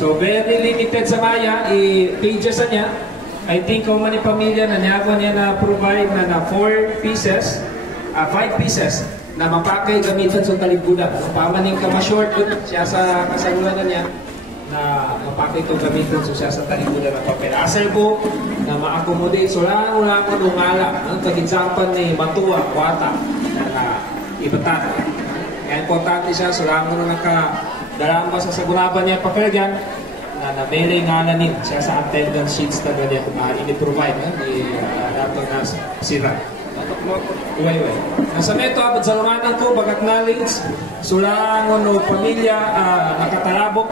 So very limited sa Maya, i-pages niya. I think kung mani pamilya na niya na provide na 4 pieces, 5 pieces na mapakay gamitan sa taligudan. Pamaning ka ma-short siya sa kasagulanan niya na mapakay ito gamitan siya sa taligudan ng papel. Asal po na ma-accommodate. So lang ko lumala. Pag-example ni Matuwa, Kwata, na ibatan. Kaya importante siya. So lang ko dalam ba sa sagulaban niya papel dyan na may ngalanin siya sa attendance sheets na ganyan ini-provide ni dato na sila. Uway. Nasa meto, abad sa lumanan ko, pag-acknowledge, sulangon o pamilya nakatalabok.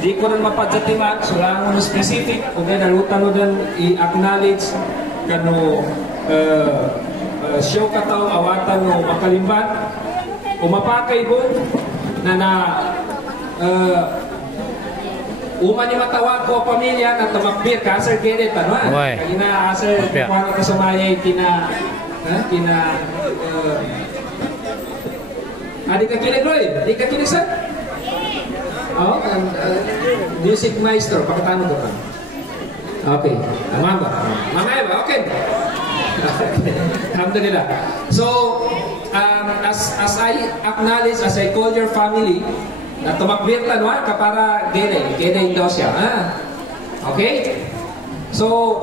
Di ko rin mapadsatiman, sulangon o specific, o gaya nalutan o din i-acknowledge kano show kataw, awatan o makalimban, o mapakay ko na uma ni matawag ko pamilya na tumakbir ka sir Kenneth ano kaya na sir kuha ka sa maya tina di ka kinig Roy? Di ka kinig sir? Music maestro pakatano ko pa okay amamba ba okay alhamdulillah so as I acknowledge, as I call your family, na tumakbir tanwa kapara gene daw siya. Okay? So,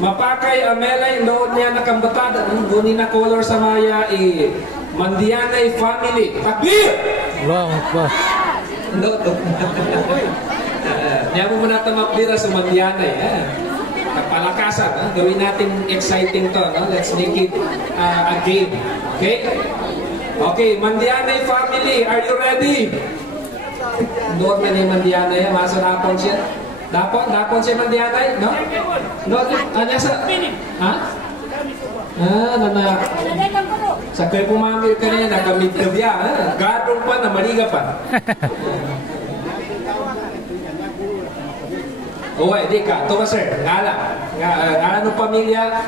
mapakay amelay noon niya nakambatad ang guni na color sa maya Mandianay family. Takbir! Wow. Niya mo muna tumakbira sa Mandianay. Palakasan. Gawin natin exciting to. Let's make it a game. Okay? Okay, Mandianay family, are you ready? Doon na ni Mandianay, masa napon siya. Napon siya Mandianay, no? Ano sa? Ha? Sa kayo pumamil ka niya, nagamit ka biya. Gadong pa, namaliga pa. Uwe, di ka. Ito ba, sir? Ngala ng pamilya,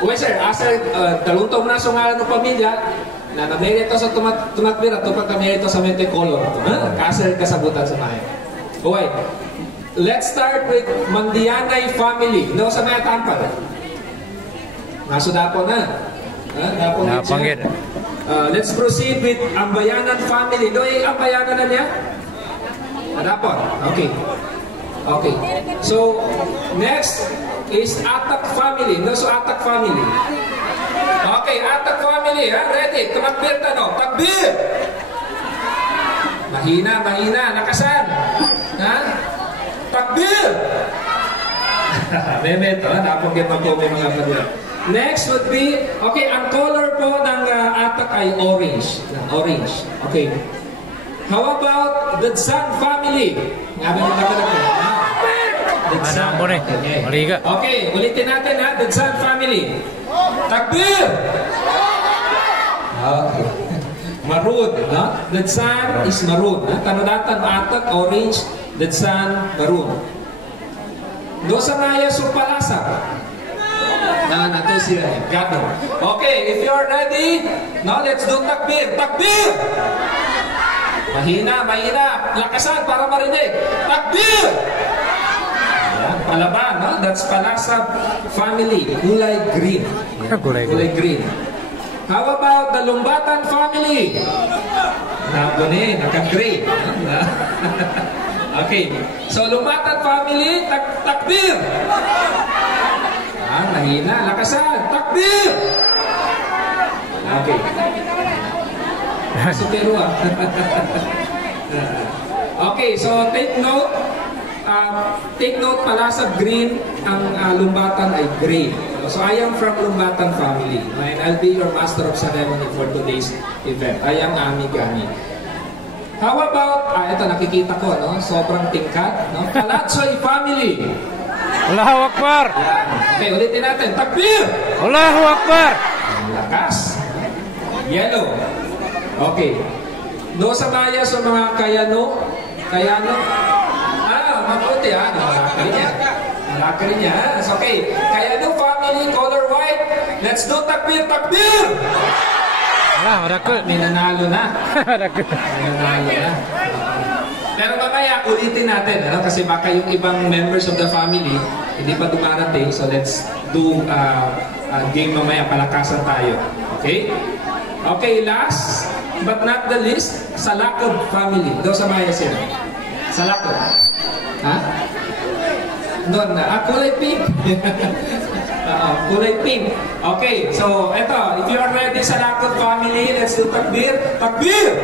Uwe sir, asa taluntong na sa ngalan ng pamilya na namerito sa tumakbira ito pag namerito sa mente color. Kasal kasabutan sa mga. Uwe, let's start with Mandianay family. No, sa mga tampal. Nasudapo na. Napanggit. Let's proceed with Ambayanan family. No, Ambayanan na niya? Adapon. Okay. So, next is Atak family. No, so Atak family. Okay, Atak family. Ready? Tumakbir ka, no? Takbir! Mahina. Nakasan. Takbir! Memento. Napanggit ko may mga pagula. Next would be, okay, ang color po ng Atak ay orange. Orange. Okay. How about the Zan family? Okay, ulitin natin the Zan family. Takbir! Okay. Maroon, no? The Zan is maroon. Tanodatan, Atak, orange. The Zan, maroon. Dosa Maya, Supalasa. Nato sila. Gato. Okay, if you're ready, now let's do takbir. Takbir! Mahina. Lakasan para marinig. Takbir! Palaban, no? That's Palasa family. Kulay green. Kulay green. How about the Lumbatan family? Naka-gray. Okay. So, Lumbatan family, takbir! Mahina. Lakasan. Takbir! Okay. Okay, so take note Palasa green, ang Lumbatan ay gray. So I am from Lumbatan family and I'll be your master of ceremony for today's event. I am Gani. How about, ito nakikita ko, no? Sobrang tingkat, no? Palatsoy family. Allahu Akbar! Okay, ulitin natin. Takbir! Allahu Akbar! Lakas. Yellow. Okay. No sa Maya sa mga Kayano. Mabuti Malakari niya. Okay. Kayano family, color white. Let's do takbir. Wala, madako. May nanalo na. Madako. May nanalo na. Pero mamaya, ulitin natin. Ano? Kasi baka yung ibang members of the family, hindi pa dumarating. So let's do game mamaya. Palakasan tayo. Okay? Okay, last but not the least, Salakod family. Daw sa maya sila. Salakod. Ha? Doon na. Kulay pink. Kulay pink. Okay, so eto. If you are ready, Salakod family, let's do takbir. Takbir!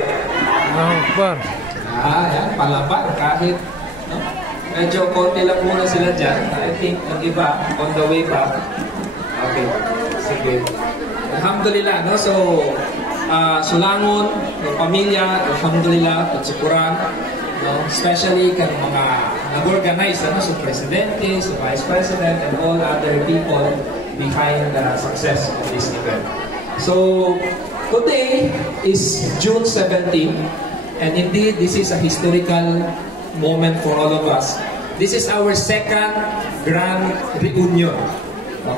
Allahu Akbar. Yan. Palaban. Kahit, no? Medyo konti lang muna sila dyan. I think, ang iba, on the way back. Okay. Sige. Alhamdulillah, no? So, Sulangon, ng pamilya, alhamdulillah, pagsukuran, no? Especially kan mga nag-organize, ano? So, presidente, so vice president, and all other people behind the success of this event. So, today is June 17, and indeed, this is a historical moment for all of us. This is our second grand reunion.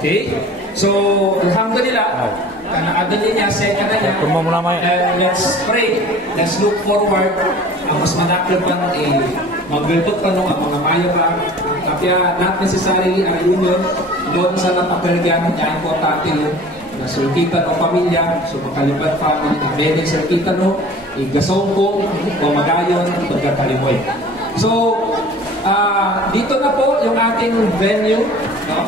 Okay? So, alhamdulillah, kanakadali niya, second na niya. And let's pray. Let's look forward. Ang mas manakal pa mag-weltot pa nung ang mga maya ba. Kaya not necessarily a reunion. Doon sa napakargaan niya, importante yun. Na sulkitan o pamilya, so makalipat family, na bening sulkitan o, igasongkong, o magayon, pagkakalimoy. So, dito na po yung ating venue, no?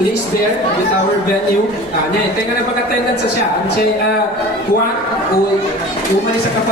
Please there with our venue. Tingnan na pag-attendance siya. Juan, umali sa kapatid.